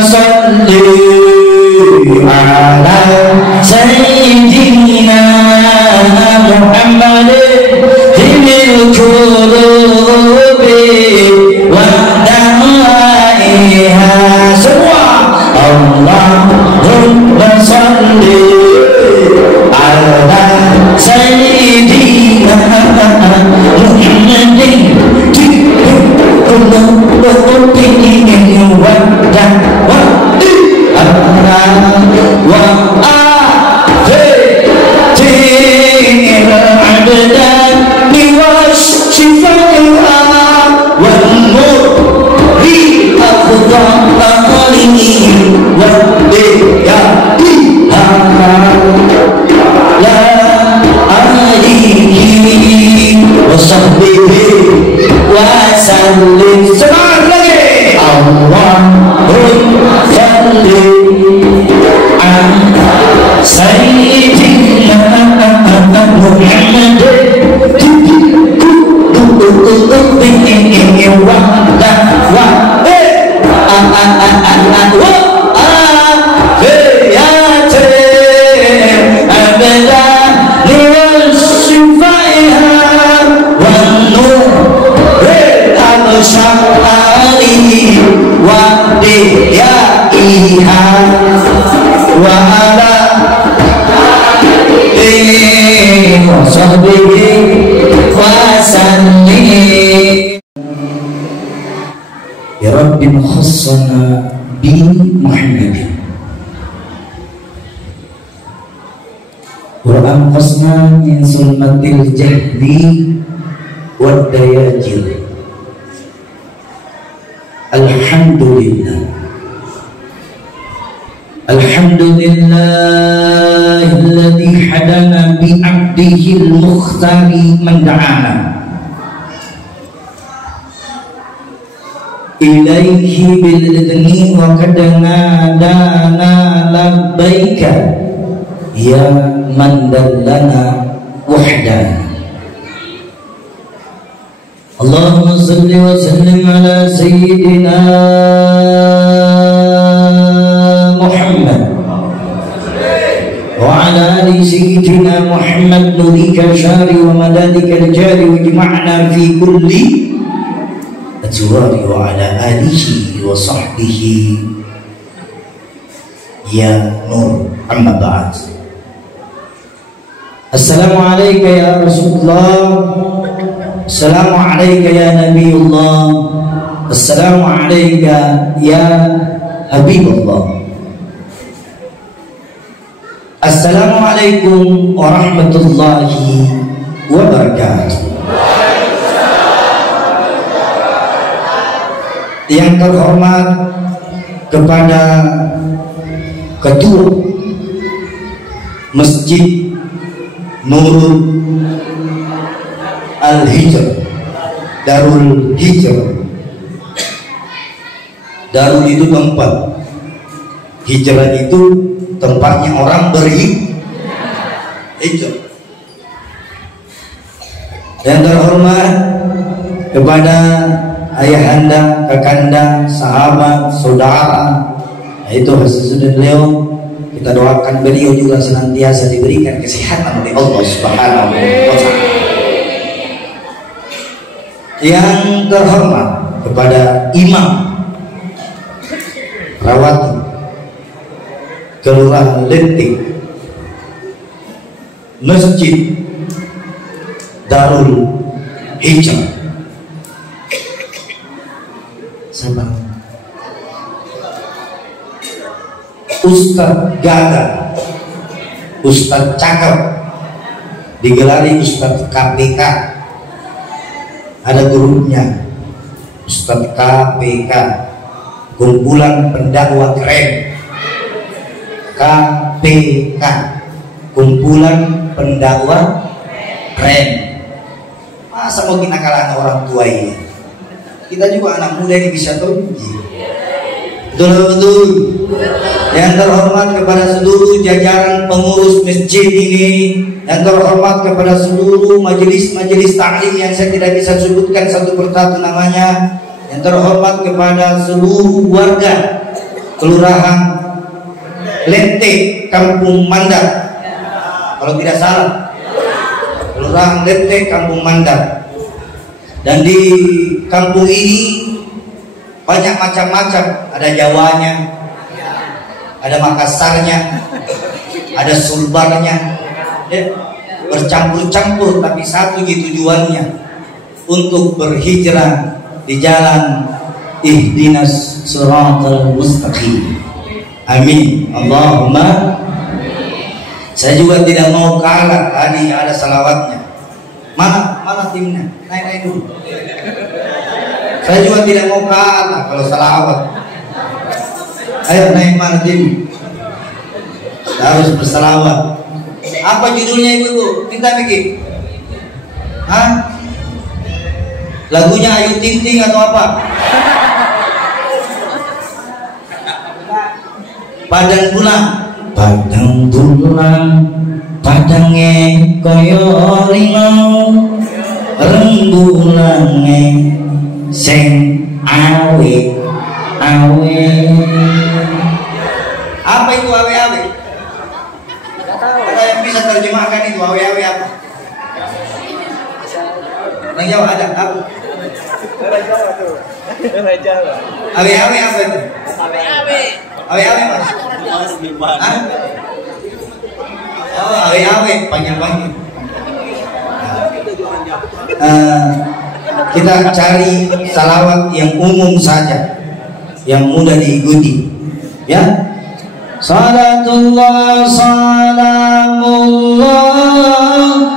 Salli ala sayyidina Muhammad fil qulubi wa da'iha semua Allahumma salli ala sayyidina Muhammadin Ya Rabbi khassana bi Muhammadin Quran khasna min sulmatil jahli wad dayajil Alhamdulillah Alhamdulillahilladzi hadana bi abdihil mukhtari man da'ana ilaihi bil idni wa kadana dana labbaika ya man dallana wahdana Allahumma salli wa sallim ala sayyidina Muhammad wa ala ali sayyidina Muhammad nurika syari wa madadika al-jari wa jima'na fi kulli ajwari wa ala alihi wa sahbihi ya nur amma ba'd. Assalamualaikum ya Rasulullah, assalamualaikum ya Nabiullah, assalamualaikum ya Habibullah. Assalamualaikum warahmatullahi wabarakatuh. Yang terhormat kepada Ketua Masjid Nurul Al-Hijr, Darul Hijr. Darul itu tempat, hijrah itu tempatnya orang berhijrah. Yang terhormat kepada ayahanda, kakanda, sahabat, saudara, itu hasil sudah beliau. Kita doakan beliau juga senantiasa diberikan kesehatan oleh Allah Subhanahu wa Ta'ala. Yang terhormat kepada imam rawati Kelurahan Lentik Masjid Darul Hijr. Sabar. Ustadz Gagal, Ustadz cakep, digelari Ustadz KPK, ada grupnya Ustadz KPK, kumpulan pendakwah keren. KPK, kumpulan pendakwah keren. Masa mau kita kalahkan orang tua ini? Kita juga anak muda ini bisa tinggi. Betul. Yang terhormat kepada seluruh jajaran pengurus masjid ini, yang terhormat kepada seluruh majelis-majelis taklim yang saya tidak bisa sebutkan satu persatu namanya, yang terhormat kepada seluruh warga Kelurahan Lente, Kampung Mandar, kalau tidak salah, Kelurahan Lente, Kampung Mandar. Dan di kampung ini banyak macam-macam, ada Jawanya, ada Makassarnya, ada Sulbarnya, bercampur-campur, tapi satu tujuannya, untuk berhijrah di jalan ihdinas siratal mustaqim. Amin, Allahumma. Saya juga tidak mau kalah, tadi ada salawatnya. Mana timnya? Naik dulu. Saya juga tidak mau kalah kalau salawat. Ayo naik, mana tim? Kita harus bersalawat. Apa judulnya ibu? Minta bikin. Hah? Lagunya Ayu Ting Ting atau apa? Padang bulan. Padang bulan, padange koyo ringau, rembulange sing awe. Apa itu awe-awe? Ada yang bisa terjemahkan itu awe-awe apa? Orang Jawa ada apa? Awe-awe apa itu? Awe-awe mas? Hah? Oh, awe-awe panjang-panjang. Kita cari salawat yang umum saja, yang mudah diikuti, ya. Salatullah salamullah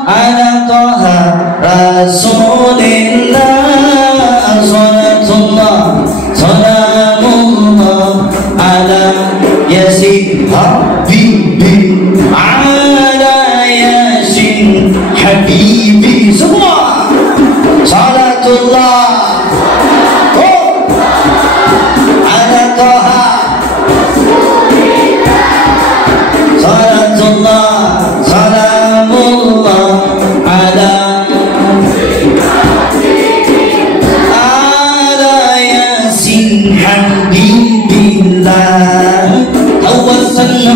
ala Taha Rasulillah. Salatullah salamullah ala Yasin Habibi, ala Yasin Habibi. Semua salatullah ala Taha. Salatullah salamullah ala Yasin Habibillah. Tawassalna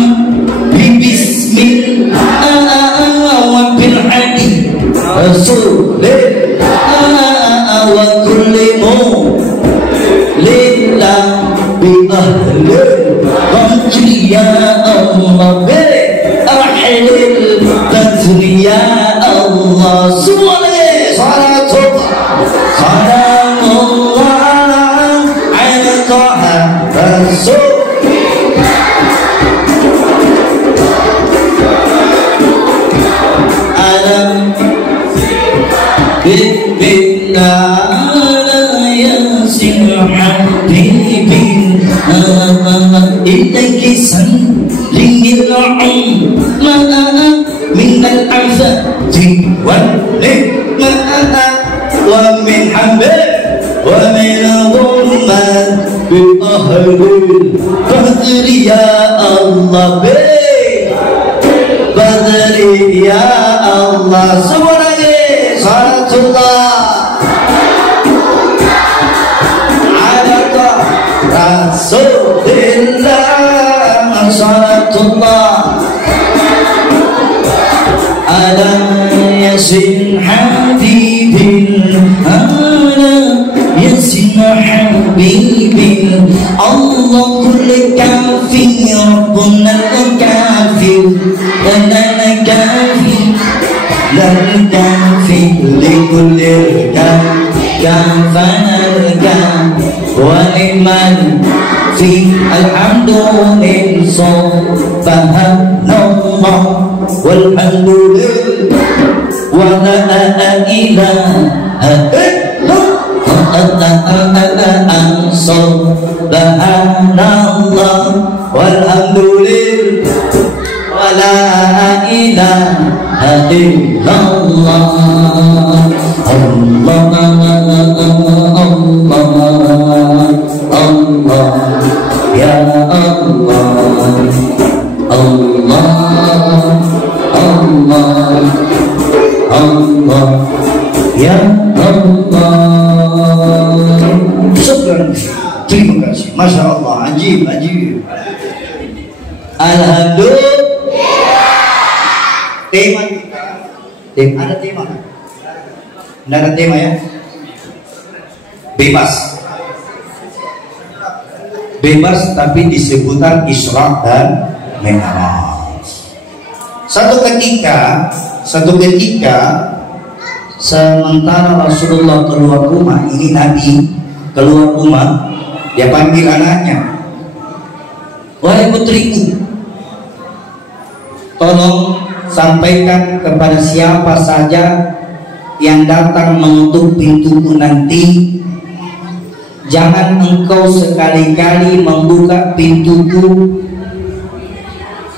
bismillah wa bil hadi Rasulillah wa kulli lillah bi ahli qadri ya Allah, ahlil qadri ya Allah. Semuanya salatullah salamullah ala Taha Rasul. إليك سلم العمى من العفاة والنعمة ومن حمد ومن ظلمة بأهل القدر يا الله، بدر يا الله. Semuanya salatullah Rasulillah, salatullah ala Yasin Habibil, ala Yasin Habibil. Allah kulli kafi Rabbuna al-kafi lana kafi lana kafi likulli kafana al-kafi wa iman fi alhamdulillah subhanallah walhamdulillah wa la ilaha illallah subhanallah walhamdulillah wa la ilaha illallah. Allah ya Allah, Allah Allah Allah, ya Allah. Syukran, terima kasih. Masya Allah, ajib, ajib. Alhamdulillah. Tema kita, ada tema? Tidak ada tema ya? Bebas. Bebas tapi disebutkan Isra dan Mi'raj. Satu ketika sementara Rasulullah keluar rumah, ini Nabi keluar rumah, dia panggil anaknya, wahai putriku, tolong sampaikan kepada siapa saja yang datang mengetuk pintuku nanti, jangan engkau sekali-kali membuka pintuku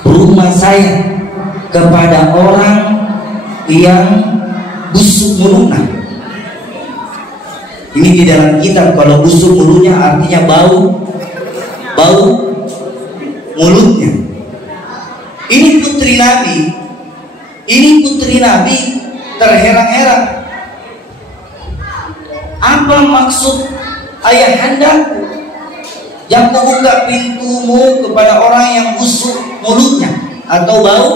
rumah saya kepada orang yang busuk mulutnya. Ini di dalam kitab, kalau busuk mulutnya artinya bau mulutnya. Ini putri Nabi terheran-heran. Apa maksud ayahandaku? Jangan buka pintumu kepada orang yang busuk mulutnya atau bau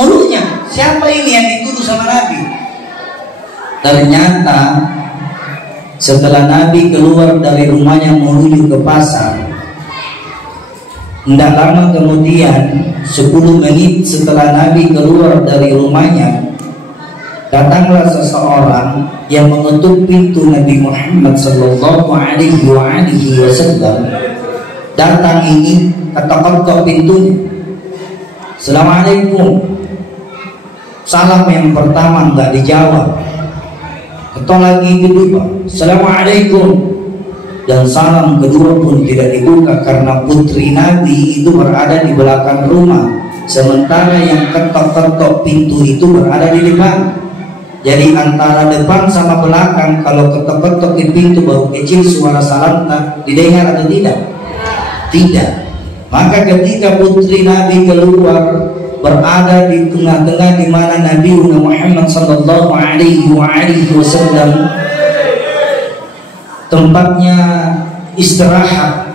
mulutnya. Siapa ini yang dituduh sama Nabi? Ternyata setelah Nabi keluar dari rumahnya menuju ke pasar, tidak lama kemudian, 10 menit setelah Nabi keluar dari rumahnya, datanglah seseorang yang mengetuk pintu Nabi Muhammad sallallahu alaihi wasallam. Datang ini ketok-ketok pintunya. Assalamualaikum. Salam yang pertama enggak dijawab. Ketok lagi kedua, Assalamualaikum. Dan salam kedua pun tidak dibuka karena putri Nabi itu berada di belakang rumah, sementara yang ketok-ketok pintu itu berada di depan. Jadi antara depan sama belakang, kalau ketok-ketok di pintu baru kecil suara salam didengar atau tidak? Tidak. Maka ketika putri Nabi keluar, berada di tengah-tengah di mana Nabi Muhammad sallallahu alaihi wasallam tempatnya istirahat.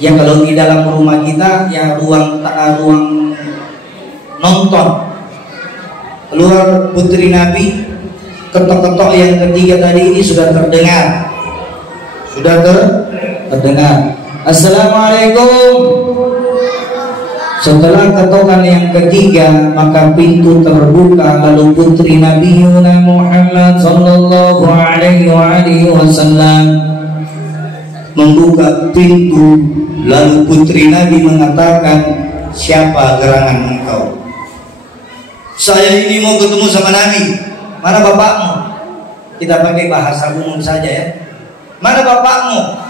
Ya kalau di dalam rumah kita ya ruang nonton. Keluar putri Nabi, ketok-ketok yang ketiga tadi ini sudah terdengar. Assalamualaikum. Setelah ketokan yang ketiga, maka pintu terbuka, lalu putri Nabi Muhammad sallallahu alaihi wasallam membuka pintu, lalu putri Nabi mengatakan, siapa gerangan engkau? Saya ini mau ketemu sama Nabi. Mana bapakmu? Kita pakai bahasa umum saja ya. Mana bapakmu?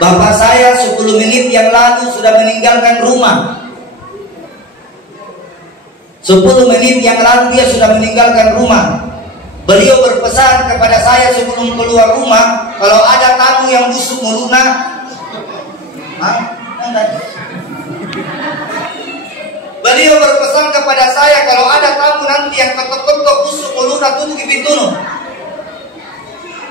Bapak saya 10 menit yang lalu sudah meninggalkan rumah. 10 menit yang lalu dia sudah meninggalkan rumah. Beliau berpesan kepada saya sebelum keluar rumah, kalau ada tamu yang busuk mulutnya, beliau berpesan kepada saya kalau ada tamu nanti yang ketok-ketok busuk mulutnya, tutup pintu.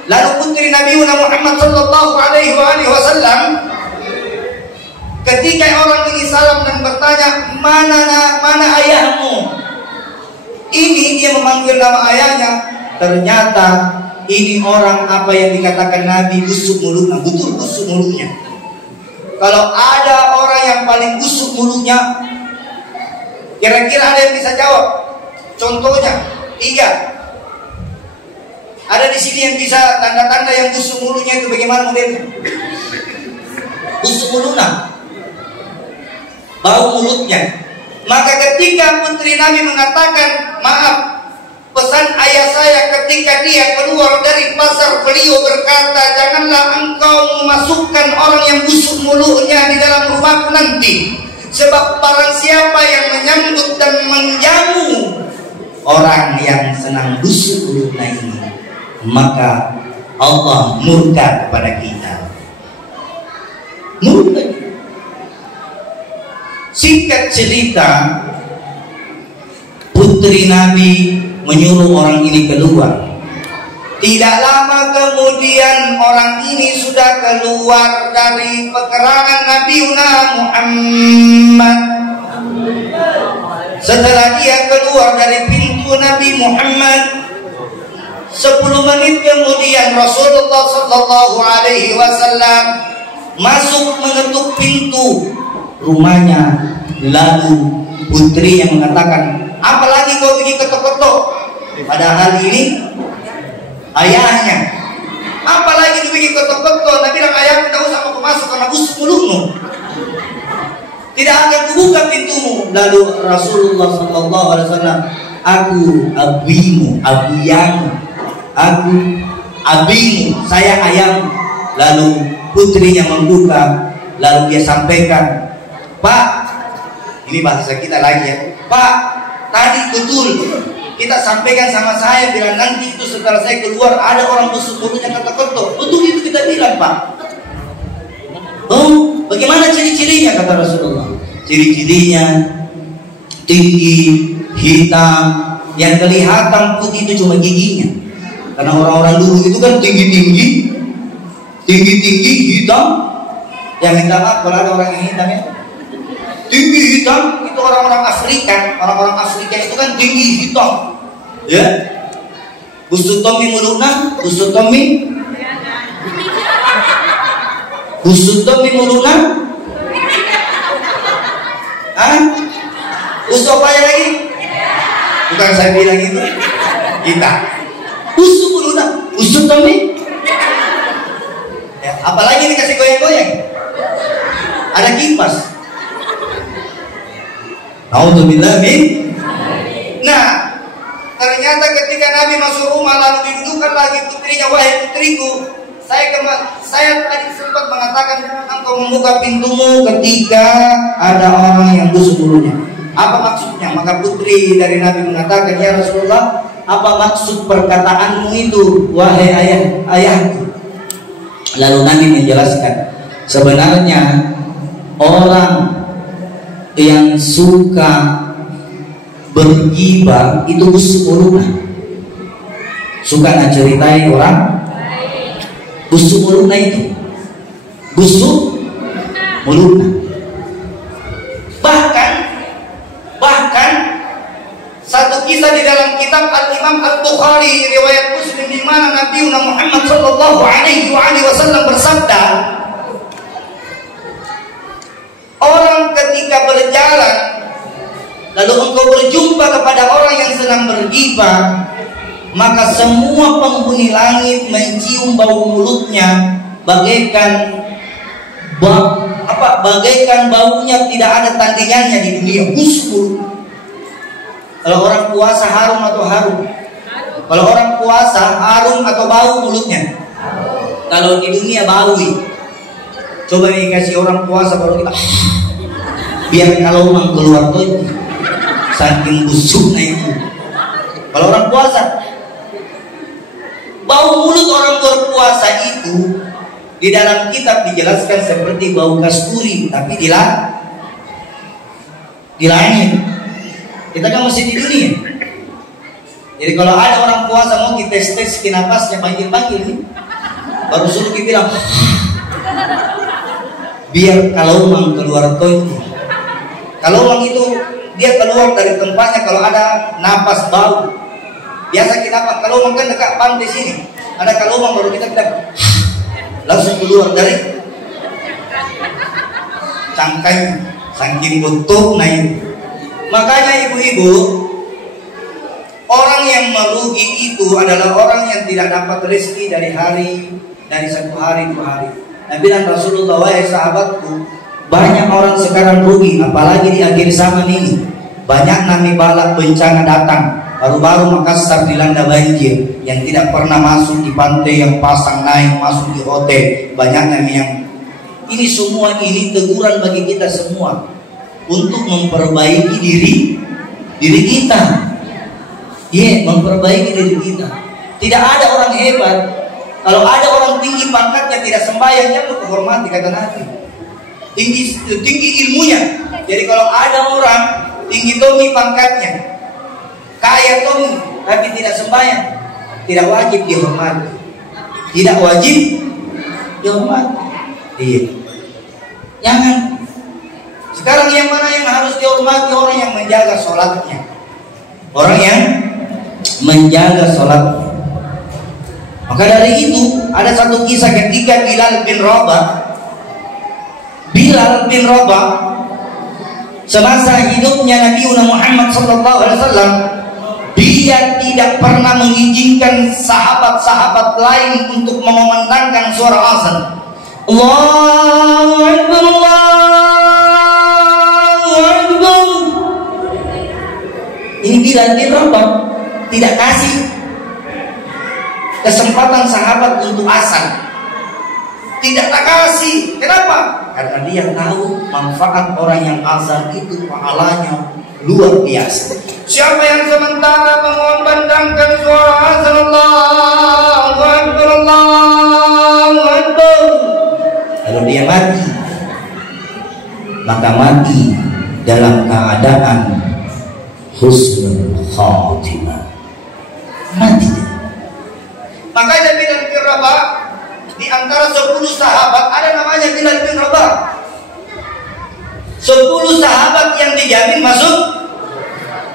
Lalu putri Nabi Muhammad sallallahu alaihi wasallam ketika orang ini salam dan bertanya, mana ayahmu? Ini dia memanggil nama ayahnya. Ternyata ini orang apa yang dikatakan Nabi busuk mulutnya, betul busuk mulutnya. Kalau ada orang yang paling busuk mulutnya, kira-kira ada yang bisa jawab? Contohnya 3. Ada di sini yang bisa tanda-tanda yang busuk mulutnya itu bagaimana modelnya? Busuk mulutnya, bau mulutnya. Maka ketika putri Nabi mengatakan, maaf, pesan ayah saya ketika dia keluar dari pasar, beliau berkata, janganlah engkau memasukkan orang yang busuk mulutnya di dalam rumahku nanti, sebab barang siapa yang menyambut dan menjamu orang yang senang busuk mulutnya ini, maka Allah murka kepada kita. Murka. Singkat cerita, putri Nabi menyuruh orang ini keluar. Tidak lama kemudian orang ini sudah keluar dari pekerangan Nabiuna Muhammad. Setelah dia keluar dari pintu Nabi Muhammad, 10 menit kemudian Rasulullah Sallallahu Alaihi Wasallam masuk mengetuk pintu rumahnya. Lalu putri yang mengatakan, apalagi kau pergi ketok-ketok? Padahal ini ayahnya. Apalagi dia pergi ketok-ketok? Nabi bilang, ayahmu tahu sama aku masuk karena busuk mulutmu. Tidak akan kubuka pintumu. Lalu Rasulullah Sallallahu Alaihi Wasallam, aku abimu, abiyamu, aku abimu, saya ayahmu. Lalu putrinya membuka. Lalu dia sampaikan, Pak, ini bahasa kita lagi ya, Pak, tadi betul kita sampaikan sama saya bilang nanti itu setelah saya keluar ada orang busuk mulutnya ketok-ketok. Betul itu kita bilang, Pak. Oh, bagaimana ciri-cirinya kata Rasulullah? Ciri-cirinya tinggi, hitam, yang kelihatan putih itu cuma giginya. Karena orang-orang dulu itu kan tinggi-tinggi, hitam. Yang minta maaf kalau ada orang yang hitam ya. Tinggi hitam itu orang-orang Afrika. Orang-orang Afrika itu kan tinggi hitam. Ya. Busutomi muluna, busutomi muluna. Hah? Busuk apa lagi? Bukan saya bilang itu. Kita. Busuk muluna, busutomi. Ya, apalagi dikasih goyang-goyang. Ada kipas. Alhamdulillah. Nah, ternyata ketika Nabi masuk rumah lalu didudukkan lagi putrinya, wahai putriku, saya tadi sempat mengatakan engkau membuka pintumu ketika ada orang yang busuk mulutnya. Apa maksudnya? Maka putri dari Nabi mengatakan, ya Rasulullah, apa maksud perkataanmu itu, wahai ayahku? Lalu Nabi menjelaskan, sebenarnya orang yang suka bergibah itu busuk mulutnya, suka ngeceritain orang busuk mulutnya itu, busuk mulutnya. Bahkan satu kisah di dalam kitab Al-Imam Al-Bukhari riwayat Muslim di mana Nabi Muhammad Sallallahu Alaihi Wasallam bersabda, orang ketika berjalan lalu engkau berjumpa kepada orang yang sedang bergibah, maka semua penghuni langit mencium bau mulutnya bagaikan baunya tidak ada tandingannya di dunia. Busuk. Kalau orang puasa harum atau harum? Kalau orang puasa harum atau bau mulutnya? Kalau di dunia bau. Coba nih kasih orang puasa baru kita biar kalau orang keluar tuh saking busuknya itu. Kalau orang puasa bau mulut orang berpuasa itu di dalam kitab dijelaskan seperti bau kasturi, tapi di langit. Kita kan masih di dunia. Jadi kalau ada orang puasa mau kita tes napasnya panggil nih, baru suruh kita bilang biar kalau mang keluar toy. Kalau mang itu dia keluar dari tempatnya kalau ada napas bau. Biasa kita apa? Kalau mang kan dekat pantai sini. Ada kalau mang baru kita bilang langsung keluar dari cangkai saking butuh naik. Makanya ibu-ibu, orang yang merugi itu adalah orang yang tidak dapat rezeki dari satu hari ke hari. Nabi dan Rasulullah, wahai sahabatku, banyak orang sekarang rugi, apalagi di akhir zaman ini. Banyak nami balak bencana datang. Baru-baru Makassar dilanda banjir, yang tidak pernah masuk di pantai yang pasang naik masuk di hotel. Banyak nami yang ini semua ini teguran bagi kita semua untuk memperbaiki diri kita. Memperbaiki diri kita. Tidak ada orang hebat. Kalau ada orang tinggi pangkatnya tidak sembahyang, jangan menghormati kata Nabi. Tinggi ilmunya. Jadi kalau ada orang tinggi tinggi pangkatnya, kaya Tommy tapi tidak sembahyang, tidak wajib dihormati. Tidak wajib dihormati. Iya. Jangan. Sekarang yang mana yang harus dihormati? Orang yang menjaga sholatnya. Orang yang menjaga sholatnya. Maka dari itu ada satu kisah ketika Bilal bin Rabah semasa hidupnya Nabi Muhammad SAW, dia tidak pernah mengizinkan sahabat-sahabat lain untuk memandangkan suara azan. Allahu Akbar, Allahu Akbar. Ini Bilal bin Rabah tidak kasih kesempatan sahabat untuk azan. Tidak tak kasih. Kenapa? Karena dia tahu manfaat orang yang azan itu pahalanya luar biasa. Siapa yang sementara mengumandangkan suara azan Allahu Akbar, Allahu Akbar, lalu dia mati, maka mati dalam keadaan husnul khatimah. Mati. Makanya Bilal bin Rabah di antara 10 sahabat ada namanya Bilal bin Rabah. 10 sahabat yang dijamin masuk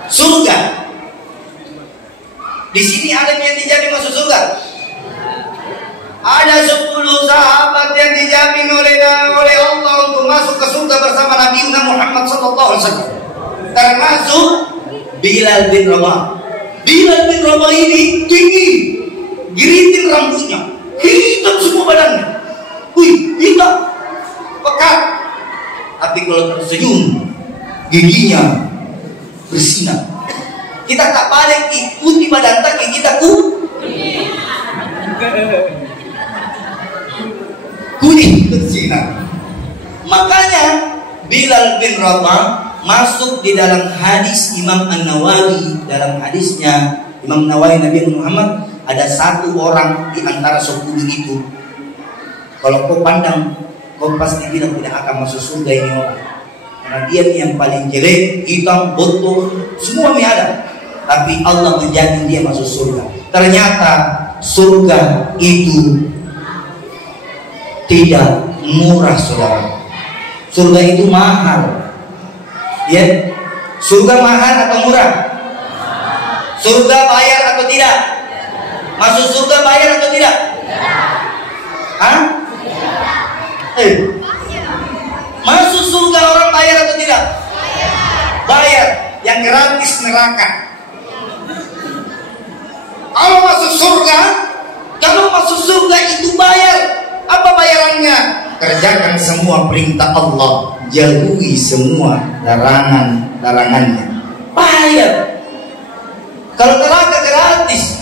surga. Di sini ada yang dijamin masuk surga. Ada 10 sahabat yang dijamin oleh Allah untuk masuk ke surga bersama Nabi Muhammad SAW. Termasuk Bilal bin Rabah. Bilal bin Rabah ini tinggi, geriting rambutnya, hitam semua badannya. Hitam, pekat. Tapi kalau tersenyum, giginya bersinar. Kita tak balik ikuti badan kaki kita kuning bersinar. Makanya Bilal bin Rabah masuk di dalam hadis Imam An-Nawawi. Dalam hadisnya Imam Nawawi, Nabi Muhammad, ada satu orang di antara 10 itu, kalau kau pandang, kau pasti bilang tidak akan masuk surga ini orang, karena dia yang paling jelek, hitam, botol, semua ada. Tapi Allah menjamin dia masuk surga. Ternyata surga itu tidak murah, saudara. Surga itu mahal. Ya, surga mahal atau murah? Surga bayar atau tidak? Masuk surga bayar atau tidak? Hah? Masuk surga orang bayar atau tidak? Bayar. Yang gratis neraka. Kalau masuk surga itu bayar. Apa bayarannya? Kerjakan semua perintah Allah, jauhi semua larangannya. Bayar. Kalau neraka gratis.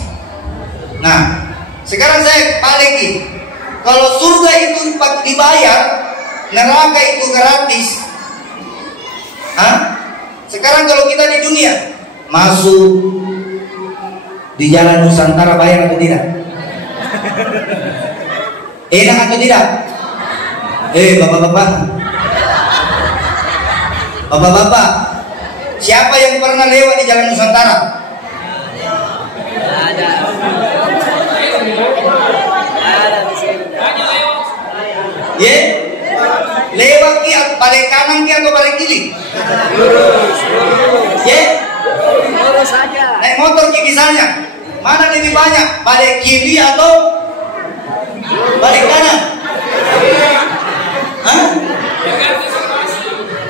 Nah, sekarang saya balikin. Kalau surga itu dibayar, neraka itu gratis. Sekarang kalau kita di dunia masuk di Jalan Nusantara, bayar atau tidak? Enak atau tidak? Bapak-bapak, siapa yang pernah lewat di Jalan Nusantara? Ya, lewat ki balik kanan ki atau balik kiri? Lurus. Ya, lurus saja. Naik motor ki misalnya, mana lebih banyak, balik kiri atau balik kanan?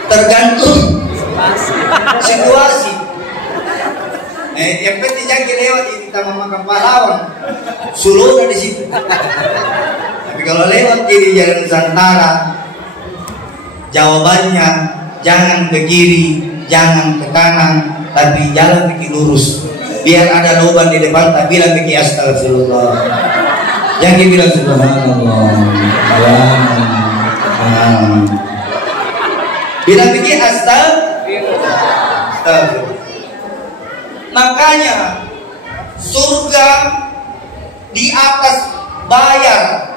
Tergantung situasi. Yang penting jangan lewat di Taman Makam Pahlawan, Suluh di situ. Tapi kalau lewat di Jalan Nusantara, jawabannya jangan ke kiri, jangan ke kanan, tapi jalan ke lurus. Biar ada lubang di depan, tak bilang ke astagfirullah. Jangan bilang subhanallah. Bilang ke astagfirullah. Makanya surga di atas bayar.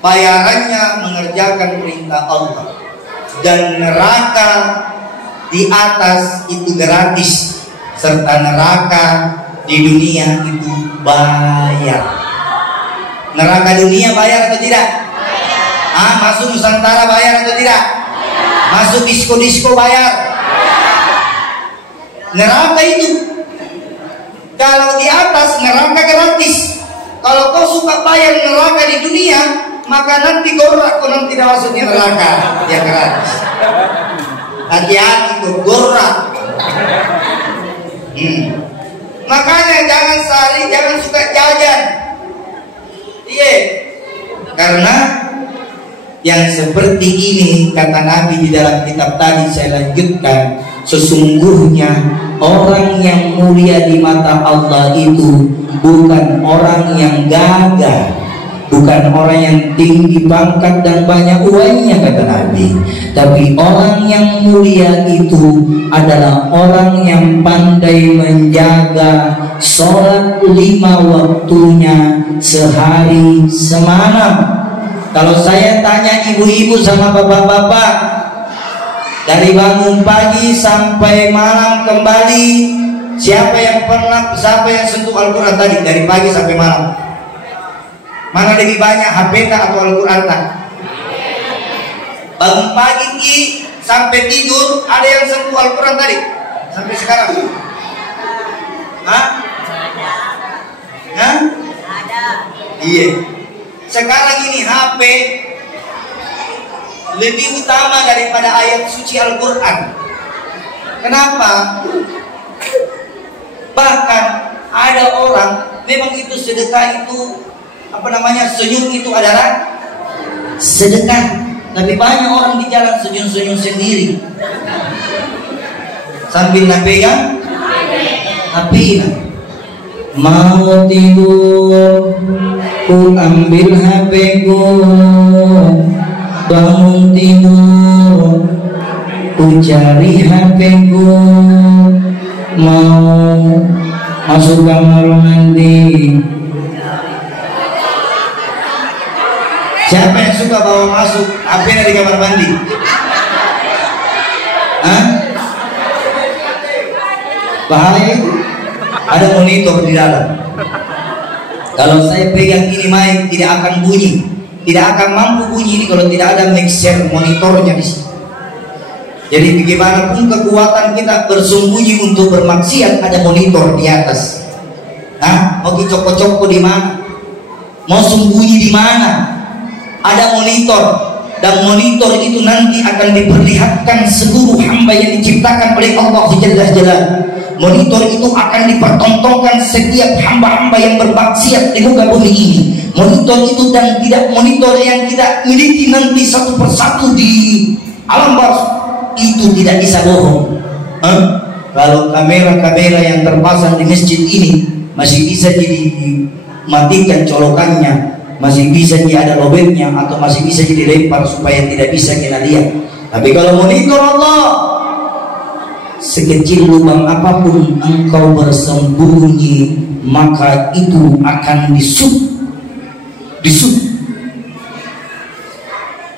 Bayarannya mengerjakan perintah Allah. Dan neraka di atas itu gratis. serta neraka di dunia itu bayar. Neraka dunia bayar atau tidak? Masuk Nusantara bayar atau tidak? Masuk disko-disko bayar. Neraka itu, kalau di atas neraka gratis. Kalau kau suka bayar neraka di dunia, maka nanti gorak kau nanti tidak masuk di neraka, ya gratis. Hati-hati itu gorak. Makanya jangan jangan suka jajan. Iya, karena yang seperti ini kata Nabi di dalam kitab tadi saya lanjutkan, sesungguhnya orang yang mulia di mata Allah itu bukan orang yang gagah, bukan orang yang tinggi pangkat dan banyak uangnya kata Nabi, tapi orang yang mulia itu adalah orang yang pandai menjaga sholat 5 waktunya sehari semalam. Kalau saya tanya ibu-ibu sama bapak-bapak, dari bangun pagi sampai malam kembali, siapa yang sentuh Al-Quran tadi dari pagi sampai malam? Mana lebih banyak, HP atau Al-Quran? Bangun pagi sampai tidur, ada yang sentuh Al-Quran tadi sampai sekarang? Ada. Iya. Sekarang ini HP lebih utama daripada ayat suci Al-Quran. Kenapa? Bahkan ada orang memang itu sedekah itu senyum itu adalah sedekah, tapi banyak orang di jalan senyum-senyum sendiri sambil napegang HP. Mau tidur ku ambil HP ku, bangun tidur ku cari HP ku, mau masuk kamar mandi. Siapa yang suka bawa masuk HP dari kamar mandi? Bahaya itu. Ada monitor di dalam. Kalau saya pegang ini mic tidak akan bunyi, tidak akan mampu bunyi ini kalau tidak ada mixer monitornya di sini. Jadi bagaimanapun kekuatan kita bersembunyi untuk bermaksiat, ada monitor di atas. Mau dicokok-cokok di mana? Mau sembunyi di mana? Ada monitor, dan monitor itu nanti akan diperlihatkan seluruh hamba yang diciptakan oleh Allah Jalla Jalla. Monitor itu akan dipertontonkan setiap hamba-hamba yang bermaksiat di muka bumi ini. Monitor itu dan tidak monitor yang kita miliki nanti satu persatu di alam bawah itu tidak bisa bohong. Kalau kamera-kamera yang terpasang di masjid ini masih bisa dimatikan colokannya, masih bisa ada lobetnya, atau masih bisa dilempar supaya tidak bisa kita lihat. Tapi kalau monitor Allah, sekecil lubang apapun engkau bersembunyi, maka itu akan disut.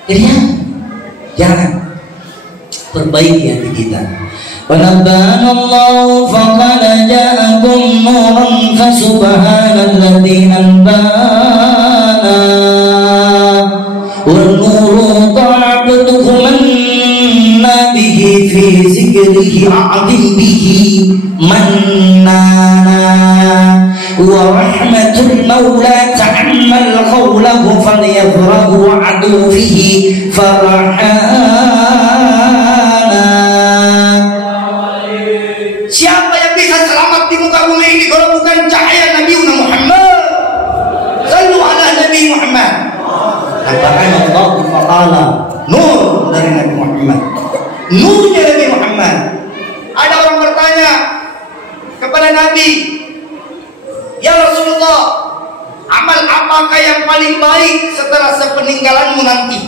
Jadi jangan, perbaiki hati kita. Wanabbana Allah faqala ja'akum nuran fasubhanalladzi anbana wal nuru ta'abdukum bihi fi zikrihi a'dim bihi mannana wa rahmatul maula ta'ammal qawlahu falyafrahu wa'adu fihi farahana. Siapa yang bisa selamat di muka bumi ini kalau bukan cahaya Nabi Muhammad? Sallu ala Nabi Muhammad. Apakah Allah faqala nur dari Nabi Muhammad, nurnya Nabi Muhammad. Ada orang bertanya kepada Nabi, ya Rasulullah, amal apakah yang paling baik setelah sepeninggalanmu nanti?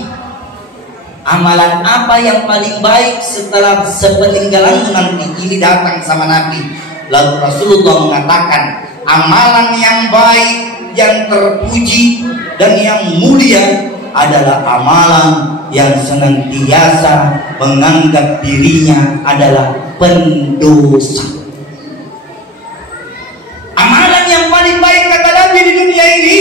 Amalan apa yang paling baik setelah sepeninggalanmu nanti? Ini datang sama Nabi. Lalu Rasulullah mengatakan, amalan yang baik, yang terpuji dan yang mulia adalah amalan yang senantiasa menganggap dirinya adalah pendosa. ini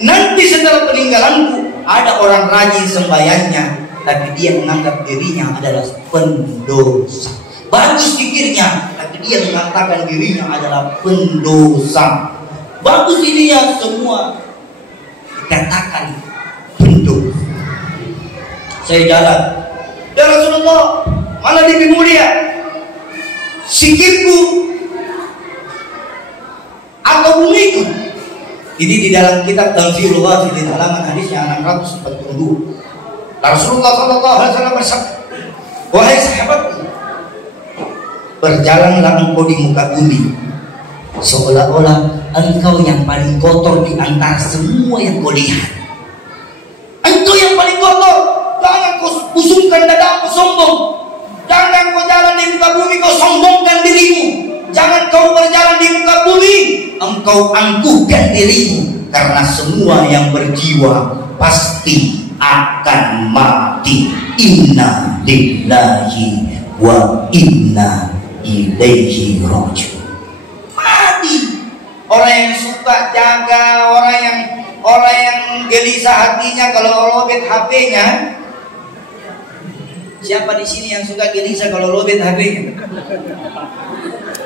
nanti setelah peninggalanku ada orang rajin sembahyangnya, tapi dia menganggap dirinya adalah pendosa. Bagus pikirnya, tapi dia mengatakan dirinya adalah pendosa. Bagus ininya, semua dikatakan pendosa. Saya jalan, ya Rasulullah, mana lebih mulia, sikitku atau bumiku? Ini di dalam kitab Tanzilullah di halaman hadisnya 642. Rasulullah SAW bersabda, wahai sahabatku, berjalanlah engkau di muka bumi seolah-olah engkau yang paling kotor di antara semua yang kau lihat. Engkau yang paling kotor. Jangan kau pusungkan dadamu sombong. Jangan kau jalan di muka bumi kau sombongkan dirimu. Jangan kau berjalan di muka bumi engkau angkuhkan dirimu, karena semua yang berjiwa pasti akan mati. Inna lillahi wa inna ilaihi raji'un. Mati. Orang yang suka jaga, orang yang gelisah hatinya kalau lobet HP-nya. Siapa di sini yang suka gelisah kalau lobet HP-nya?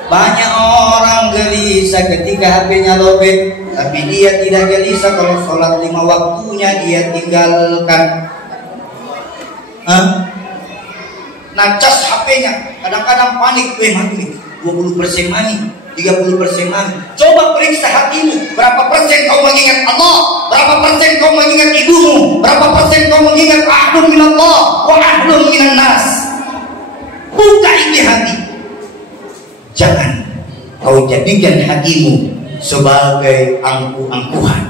Banyak orang gelisah ketika HP-nya lobet, tapi dia tidak gelisah kalau sholat 5 waktunya dia tinggalkan. Nacas HP-nya, kadang-kadang panik, mati 20% mani, 30% mani. Coba periksa hatimu, berapa persen kau mengingat Allah, berapa persen kau mengingat ibumu, berapa persen kau mengingat ahdun minallah wa ahdun minan nas. Buka ini hati. Jangan kau jadikan hatimu sebagai angkuhan.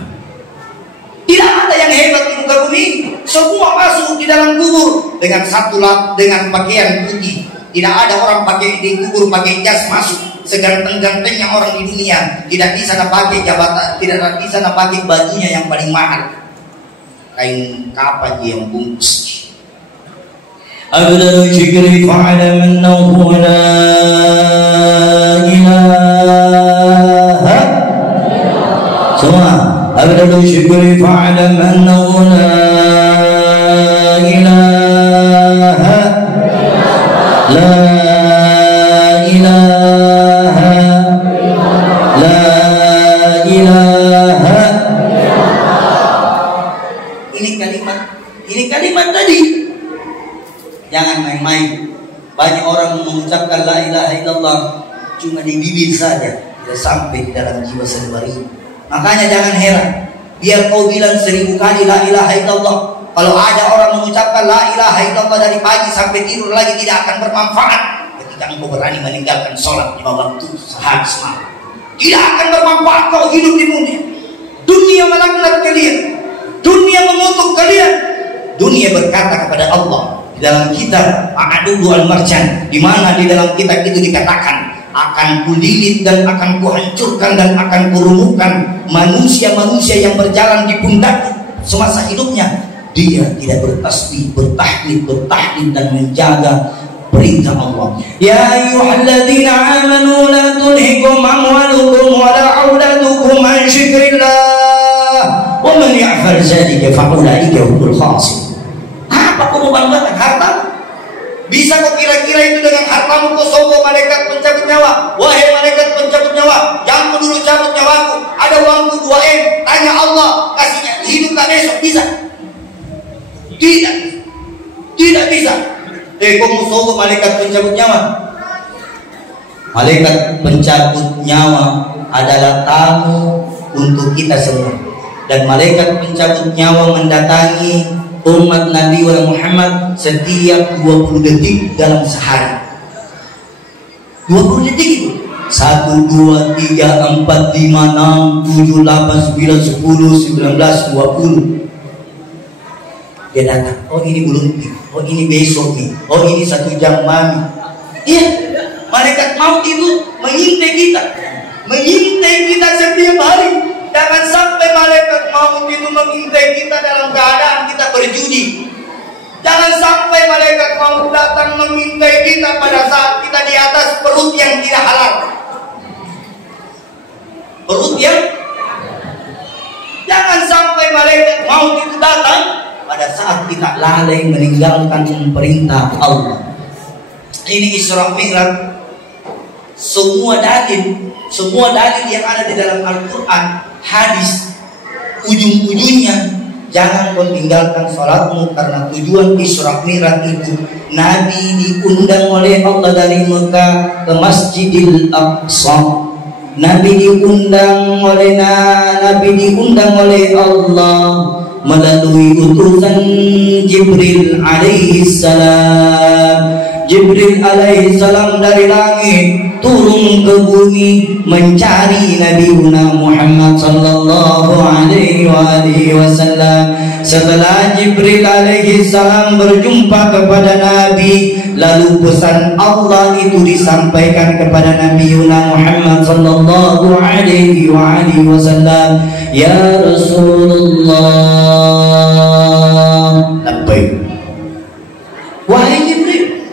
Tidak ada yang hebat di muka bumi. Semua masuk di dalam kubur dengan satu lap, dengan pakaian putih. Tidak ada orang pakai di kubur pakai jas masuk. Seganteng-gantengnya orang di dunia tidak bisa pakai jabatan, tidak bisa pakai bajunya yang paling mahal. Kain kapan dia yang bungkus. Abdul syukri fa'ala mannahu la ilaha. Semua abdul syukri fa'ala mannahu la ilaha. La ilaha. La ilaha. Ini kalimat tadi. Jangan main-main. Banyak orang mengucapkan la ilaha illallah cuma di bibir saja, tidak sampai di dalam jiwa sendiri. Makanya jangan heran, biar kau bilang 1000 kali la ilaha illallah, kalau ada orang mengucapkan la ilaha illallah dari pagi sampai tidur lagi tidak akan bermanfaat. Ketika engkau berani meninggalkan sholat 5 waktu sehari semalam, tidak akan bermanfaat kau hidup di dunia. Dunia melaknat kalian, dunia mengutuk kalian. Dunia berkata kepada Allah di dalam kitab A'dudu al-Marjan, di mana di dalam kitab itu dikatakan akan kulilit dan akan kuhancurkan dan akan kurumuhkan manusia-manusia yang berjalan di pundak semasa hidupnya. Dia tidak bertasbih, bertahlil dan menjaga perintah Allah. Ya ayyuhalladzina amanu la tulhikum amwalukum wa la auladukum an dzikrillah wa man ya'mal dzalika fa ulaika humul khasirun. Apa kau membanggakan harta? Bisa kau kira-kira itu dengan hartamu kau sombong malaikat pencabut nyawa? Wahai malaikat pencabut nyawa, jangan kau dulu cabut nyawaku. Ada uangku 2M, tanya Allah, kasihnya hidup tak besok, bisa? Tidak bisa. Kau mau sombong malaikat pencabut nyawa? Malaikat pencabut nyawa adalah tamu untuk kita semua. Dan malaikat pencabut nyawa mendatangi umat Nabi Muhammad setiap 20 detik dalam sehari. 20 detik itu 1, 2, 3, 4, 5, 6, 7, 8, 9, 10, 11, 20. Dia datang, oh ini belum nih, oh ini besok nih, oh ini 1 jam mami. Iya, malaikat maut itu mengintai kita setiap hari. Jangan sampai malaikat maut itu mengintai kita dalam keadaan kita berjudi. Jangan sampai malaikat maut datang mengintai kita pada saat kita di atas perut yang tidak halal. Perut yang maut itu datang pada saat kita lalai meninggalkan perintah Allah. Ini Isra Mi'raj. Semua dalil yang ada di dalam Al-Quran, hadis, ujung-ujungnya jangan kau tinggalkan sholatmu, karena tujuan Isra Mi'raj itu Nabi diundang oleh Allah dari Mekah ke Masjidil Aqsa. Nabi diundang oleh Allah melalui utusan Jibril alaihi salam. Jibril alaihi salam dari langit turun ke bumi mencari Nabi Muhammad sallallahu alaihi wasallam. Setelah Jibril alaihi salam berjumpa kepada Nabi, lalu pesan Allah itu disampaikan kepada Nabi Muhammad sallallahu alaihi wasallam. Ya Rasulullah, labbaik. Wahai Jibril,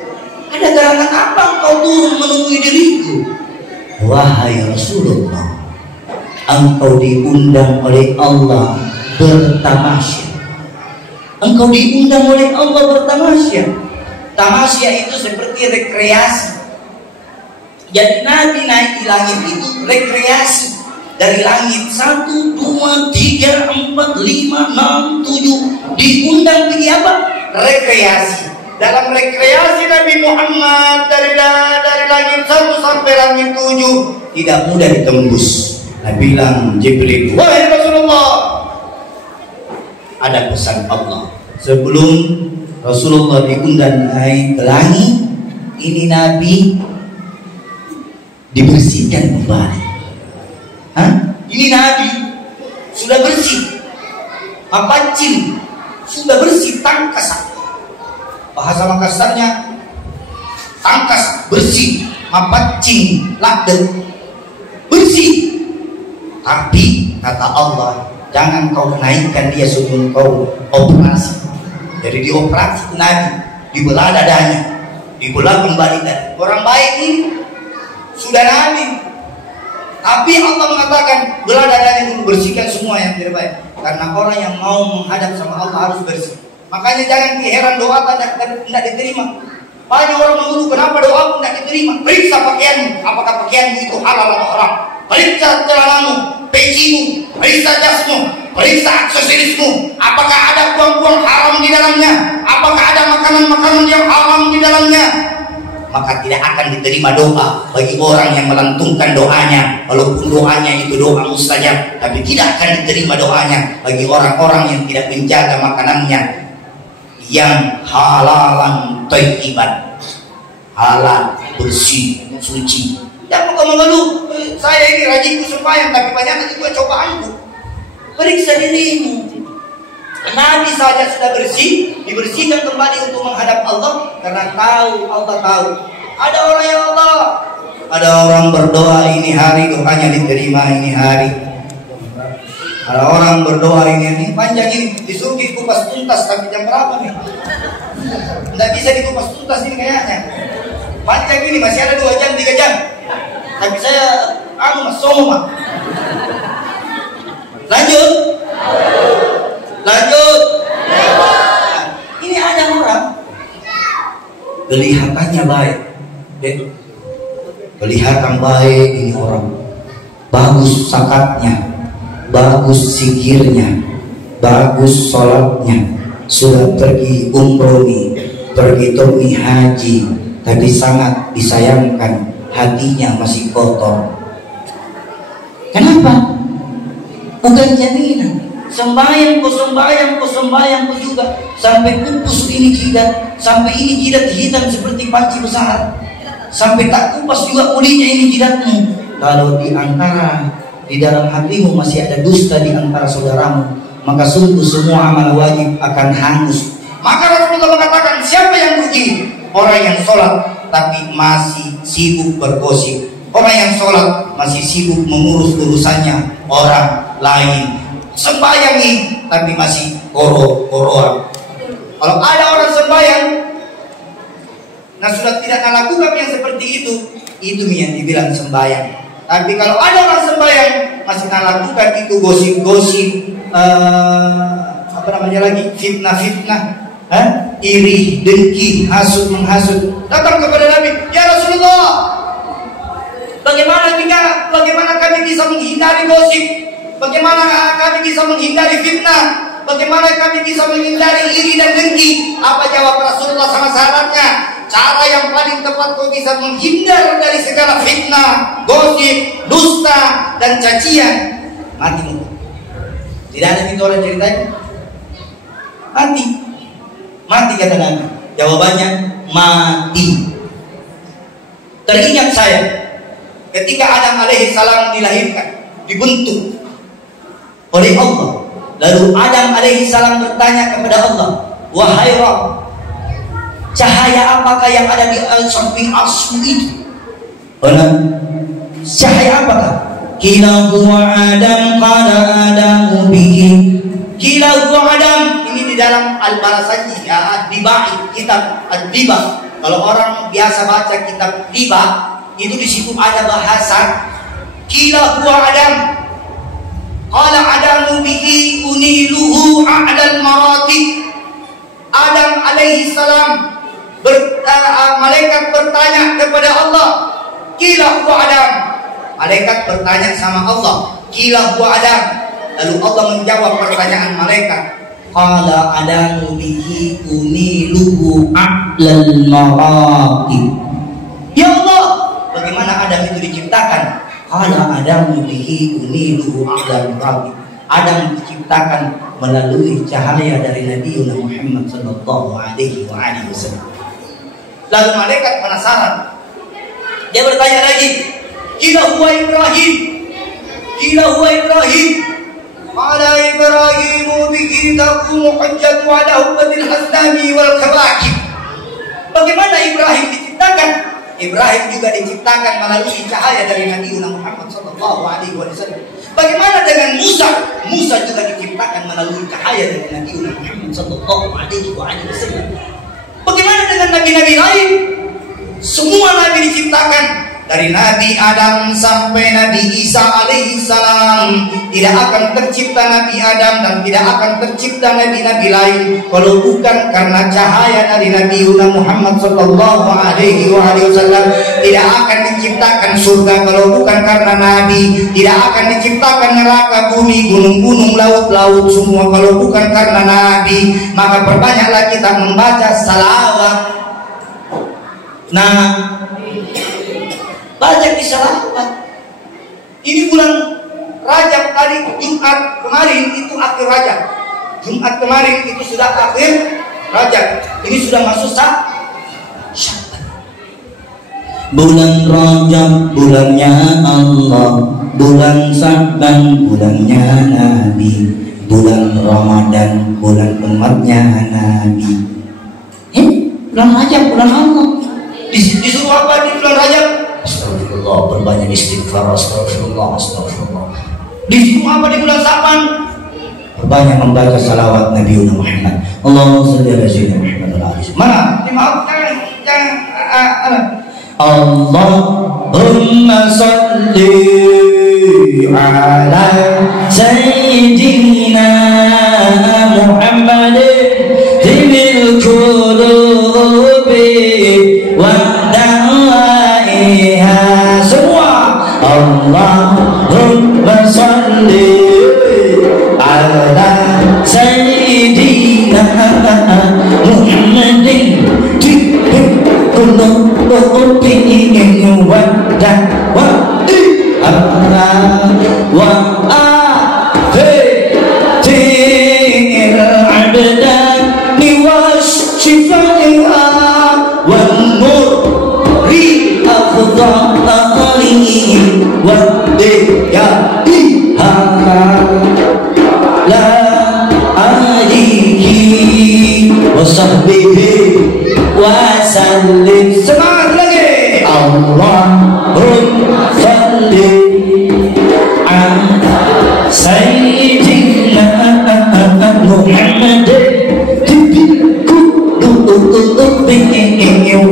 ada gerangan apa engkau turun menemui diriku? Wahai Rasulullah, engkau diundang oleh Allah bertamasya. Engkau diundang oleh Allah bertamasya. Tamasya itu seperti rekreasi. Jadi Nabi naik di langit itu rekreasi. Dari langit 1, 2, 3, 4, 5, 6, 7 diundang pergi apa? Rekreasi. Dalam rekreasi Nabi Muhammad dari langit 1 sampai langit 7 tidak mudah ditembus. Nabi bilang Jibril, wahai Rasulullah, ada pesan Allah. Sebelum Rasulullah diundang naik ke langit, ini Nabi dibersihkan kembali. Ini Nabi sudah bersih, apacin sudah bersih, tangkas. Bahasa Makassarnya tangkas, bersih, apacin, lakdek, bersih. Tapi kata Allah, jangan kau naikkan dia sebelum kau operasi. Jadi dioperasi Nabi, dibelah dadanya, dibelah kembali dan orang baik ini sudah Nabi. Tapi Allah mengatakan belah dadanya dulu, bersihkan semua yang tidak baik. Karena orang yang mau menghadap sama Allah harus bersih. Makanya jangan heran doa tidak diterima. Banyak orang mengeluh, kenapa doa tidak diterima? Periksa pakaianmu, apakah pakaianmu itu halal atau haram? Periksa celanamu, pecimu, periksa jasmu, periksa aksesorismu, apakah ada buang-buang haram di dalamnya? Apakah ada makanan-makanan yang haram di dalamnya? Maka tidak akan diterima doa bagi orang yang melantunkan doanya, walaupun doanya itu doa mustajab, tapi tidak akan diterima doanya bagi orang-orang yang tidak menjaga makanannya yang halalan thayyiban, halal, bersih, suci. Jangan kau mengeluh, saya ini rajin sembahyang tapi banyak juga cobaanku. Periksa dirimu. Nabi saja sudah bersih, dibersihkan kembali untuk menghadap Allah, karena Allah tahu. Ada orang yang Allah, ada orang berdoa ini hari doanya diterima ini hari. Ada orang berdoa ini panjang ini, disuruh dikupas tuntas, tapi jam berapa nih? Tidak bisa dikupas tuntas ini kayaknya. Panjang ini masih ada 2 jam 3 jam. Tapi saya soma. Lanjut. Ini ada orang kelihatannya baik, kelihatan baik ini orang, bagus zakatnya, bagus zikirnya, bagus sholatnya, sudah pergi umroh nih, pergi tomi haji, tapi sangat disayangkan hatinya masih kotor. Kenapa? Bukan jaminan. Sembahyangku juga sampai pupus ini jidat, sampai ini jidat hitam seperti panci besar, sampai tak kupas juga kulitnya ini jidatmu. Kalau di dalam hatimu masih ada dusta di antara saudaramu, maka sungguh semua amal wajib akan hangus. Maka Rasulullah mengatakan, siapa yang rugi? Orang yang sholat tapi masih sibuk bergosip, orang yang sholat masih sibuk mengurus urusannya orang lain. Sembahyang nih tapi masih koro-koroan. Kalau ada orang sembahyang nah sudah tidak melakukan yang seperti itu yang dibilang sembahyang. Tapi kalau ada orang sembahyang masih melakukan itu gosip-gosip apa namanya lagi, fitnah-fitnah, iri, dengki, hasud, menghasut, datang kepada Nabi, ya Rasulullah, bagaimana kami bisa menghindari gosip? Bagaimana kami bisa menghindari fitnah? Bagaimana kami bisa menghindari iri dan dengki? Apa jawab Rasulullah sama sahabatnya? Cara yang paling tepat kau bisa menghindar dari segala fitnah, gosip, dusta, dan cacian, mati. Tidak ada itu orang ceritanya. Mati kata Nabi. Jawabannya mati. Teringat saya ketika Adam alaihissalam dilahirkan, dibentuk oleh Allah. Lalu Adam alaihissalam bertanya kepada Allah, wahai Rabb, cahaya apakah yang ada di samping arsy itu? Cahaya apakah? Qila huwa Adam qala Adamu bihi. Qila huwa Adam. Ini di dalam Al-Barasanji, Ad-Dibai, kitab Ad-Diba. Kalau orang biasa baca kitab Diba, itu di situ ada bahasa qila huwa Adam. Qala Adamu bihi uniluhu a'dal maratib. Adam alaihi salam malaikat bertanya kepada Allah, qila huwa Adam. Malaikat bertanya sama Allah, qila huwa Adam. Lalu Allah menjawab pertanyaan malaikat, qala Adamu bihi uniluhu a'dal maratib. Ya Allah, bagaimana Adam itu diciptakan? Qala Adamu bihi uniluhu a'dal maratib. Adam diciptakan melalui cahaya dari Nabi Muhammad sallallahu alaihi wasallam. Lalu malaikat penasaran. Dia bertanya lagi, qila huwa Ibrahim. Qila huwa Ibrahim. Qala Ibrahim bihi taqumu hujjatu ala ummatil hasnami wal kawakib. Bagaimana Ibrahim diciptakan? Ibrahim juga diciptakan melalui cahaya dari Nabi Muhammad sallallahu alaihi wasallam. Bagaimana dengan Musa? Musa juga diciptakan melalui cahaya dari Nabi Muhammad sallallahu alaihi wasallam. Bagaimana dengan nabi-nabi lain? Semua nabi diciptakan dari Nabi Adam sampai Nabi Isa alaihi salam. Tidak akan tercipta Nabi Adam dan tidak akan tercipta nabi-nabi lain kalau bukan karena cahaya dari Nabi Muhammad sallallahu alaihi wasallam. Tidak akan diciptakan surga kalau bukan karena Nabi. Tidak akan diciptakan neraka, bumi, gunung-gunung, laut-laut semua kalau bukan karena Nabi. Maka perbanyaklah kita membaca salawat. Nah, baca salawat. Ini bulan Rajab tadi, Jumat kemarin itu akhir Rajab. Jumat kemarin itu sudah akhir Rajab. Ini sudah masuk Sya'ban. Bulan Rajab bulannya Allah, bulan Sya'ban bulannya Nabi, bulan Ramadan bulan umatnya Nabi. Bulan Rajab bulan Allah. Disuruh apa di bulan Rajab? Astagfirullah, berbanyak istighfar, astagfirullah. Disuruh apa di bulan Sya'ban? Berbanyak membaca salawat Nabi Muhammad. Allahumma shalli ala sayyidina Muhammad wa ala alihi. Mana? Dimaafkan jangan Allahumma shalli ala sayyidina Muhammad bil qulubi wa da'iha. Semua Allahumma shalli ala sayyidina Muhammadin bil qulubi wa da'iha wa afitil abdani wasyifaiha wal muri afdali wa diyaiha la alihi wa sahbihi wa sallim. Semangat lagi. Allahumma salli ala sayyidina Muhammad bil qulubi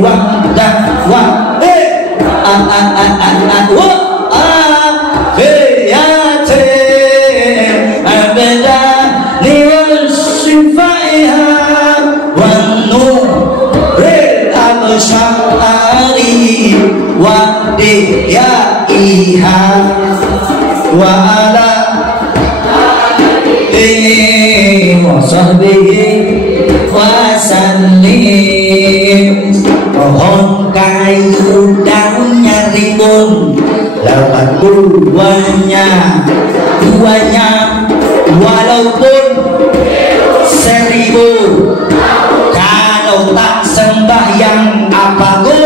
wa da'wa wa ala alihi wa sahbihi wa sallim. Pohon kayu daunnya rimbun, lebat buahnya walaupun 1000. Kalau tak sembahyang apa go,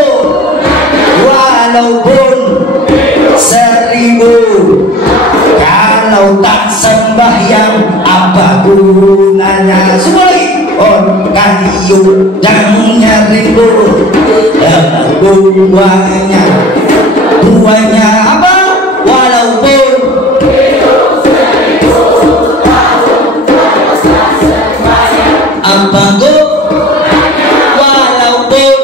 walaupun 1000. Kalau tak sembahyang apa gunanya? Semua lagi. Oh, kayu daunnya rimbun, buahnya apa? Walaupun 1000. Apa go? Walaupun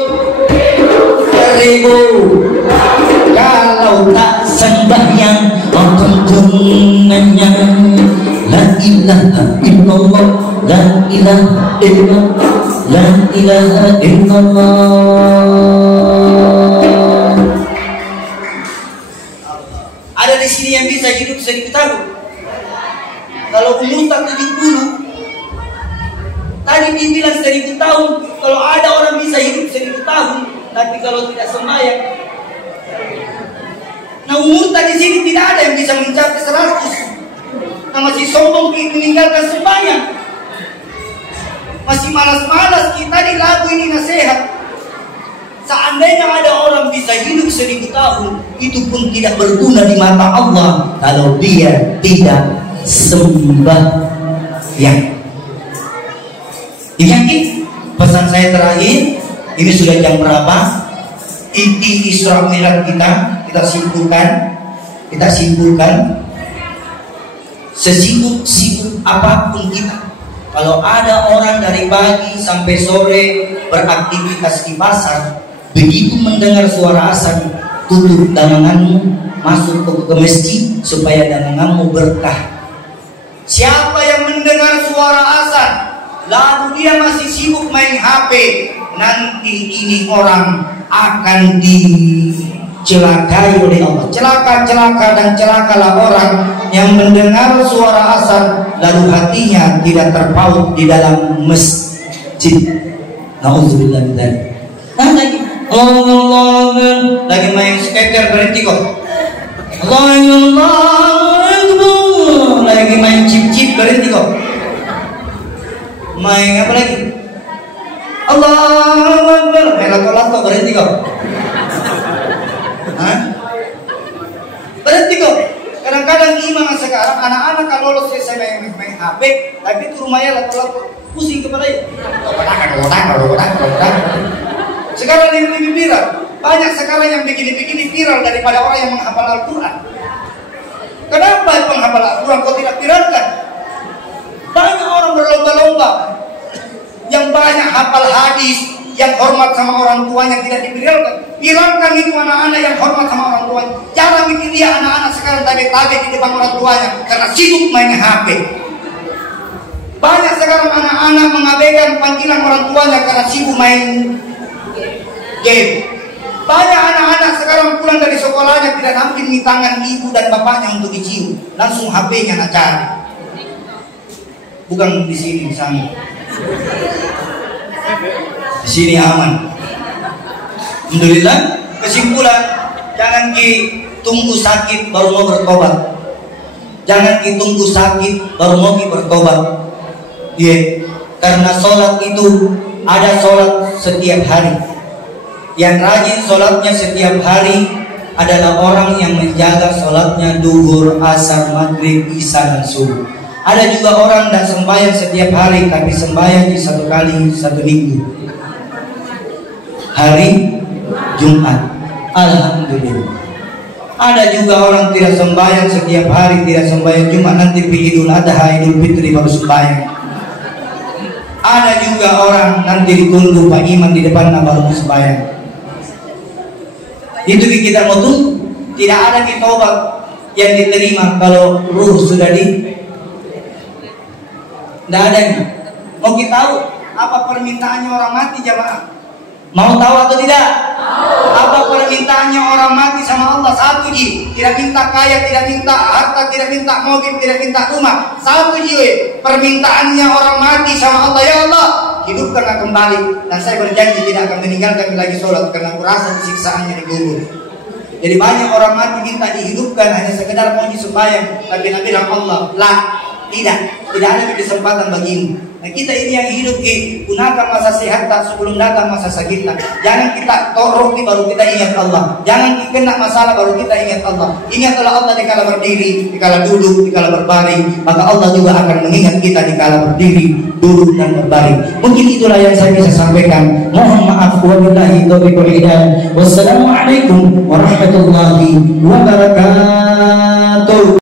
1000. Kalau tak sembahyang apa gunanya? La ilaha illallah, la ilaha illallah, la ilaha illallah. Ada di sini yang bisa hidup 1000 tahun. Kalau umur tak 70, tadi dibilang 1000 tahun. Kalau ada orang bisa hidup 1000 tahun, tapi kalau tidak sembahyang, nah umur tadi sini tidak ada yang bisa mencapai 100. Nah, masih sombong meninggalkan sembahyang, masih malas-malas. Kita di lagu ini nasihat. Seandainya ada orang bisa hidup 1000 tahun, itu pun tidak berguna di mata Allah kalau dia tidak sembahyang. Yakin? Pesan saya terakhir, ini sudah jam berapa? Inti Isra Mi'raj kita simpulkan. Sesibuk-sibuk apapun kita, kalau ada orang dari pagi sampai sore beraktivitas di pasar, begitu mendengar suara azan, tutup daganganmu, masuk ke masjid supaya daganganmu berkah. Siapa yang mendengar suara azan lalu dia masih sibuk main HP, nanti ini orang akan dicelakai oleh Allah. Celaka dan celakalah orang yang mendengar suara azan lalu hatinya tidak terpaut di dalam masjid. Nauzubillah min dzalik. Allah lagi main skater berhenti kok. Allah lagi main chip berhenti kok. Main apa lagi? Allahu Akbar, main lato-lato berhenti kok. Hah? Berhenti kok. Kadang-kadang imam sekarang anak-anak kalau lolos selesai main HP, tapi itu rumahnya lato-lato, pusing kepala ya. Sekarang lebih viral. Banyak sekarang yang begini-begini viral daripada orang yang menghafal Al-Quran. Kenapa penghafal Al-Quran kau tidak viralkan? Banyak orang berlomba-lomba yang banyak hafal hadis, yang hormat sama orang tuanya tidak diviralkan. Viralkan itu anak-anak yang hormat sama orang tuanya. Jarang itu dia anak-anak sekarang tabe-tabe di depan orang tuanya karena sibuk main HP. Banyak sekarang anak-anak mengabaikan panggilan orang tuanya karena sibuk main game. Banyak anak-anak sekarang pulang dari sekolahnya tidak nampilin tangan ibu dan bapaknya untuk dicium, langsung HP-nya nak cari. Bukan di sini, di sana. Di sini aman. Alhamdulillah. Kesimpulan, jangan tunggu sakit baru mau bertobat. Jangan tunggu sakit baru mau bertobat. Karena sholat itu ada sholat setiap hari. Yang rajin sholatnya setiap hari adalah orang yang menjaga sholatnya duhur, asar, maghrib, isya dan subuh. Ada juga orang yang sembahyang setiap hari, tapi sembahyang di satu kali satu minggu, hari Jumat. Alhamdulillah. Ada juga orang tidak sembahyang setiap hari, tidak sembahyang Jumat, nanti Idul Adha, Idul Fitri baru sembahyang. Ada juga orang nanti ditunggu Pak Iman di depan baru sembahyang. Itu kita mau tunggu. Tidak ada taubat yang diterima kalau ruh sudah tidak ada. Mau kita tahu apa permintaannya orang mati jamaah? Mau tahu atau tidak? Apa permintaannya orang mati sama Allah? Satu ji, tidak minta kaya, tidak minta harta, tidak minta mobil, tidak minta rumah. Satu ji, permintaannya orang mati sama Allah, ya Allah, hidupkanlah kembali, dan saya berjanji tidak akan meninggalkan lagi sholat karena kurasa siksaannya di kubur. Jadi banyak orang mati minta dihidupkan hanya sekedar mau sembahyang, tapi Nabi bilang Allah, lah, tidak ada kesempatan bagimu. Nah, kita ini yang hidup gunakan masa sehat tak sebelum datang masa sakit. Jangan kita roti baru kita ingat Allah. Jangan kena masalah baru kita ingat Allah. Ingatlah Allah di kala berdiri, di kala duduk, di kala berbaring. Maka Allah juga akan mengingat kita di kala berdiri, duduk dan berbaring. Mungkin itulah yang saya bisa sampaikan. Mohon maaf. Wabillahi taufiq wal hidayah. Wassalamualaikum warahmatullahi wabarakatuh.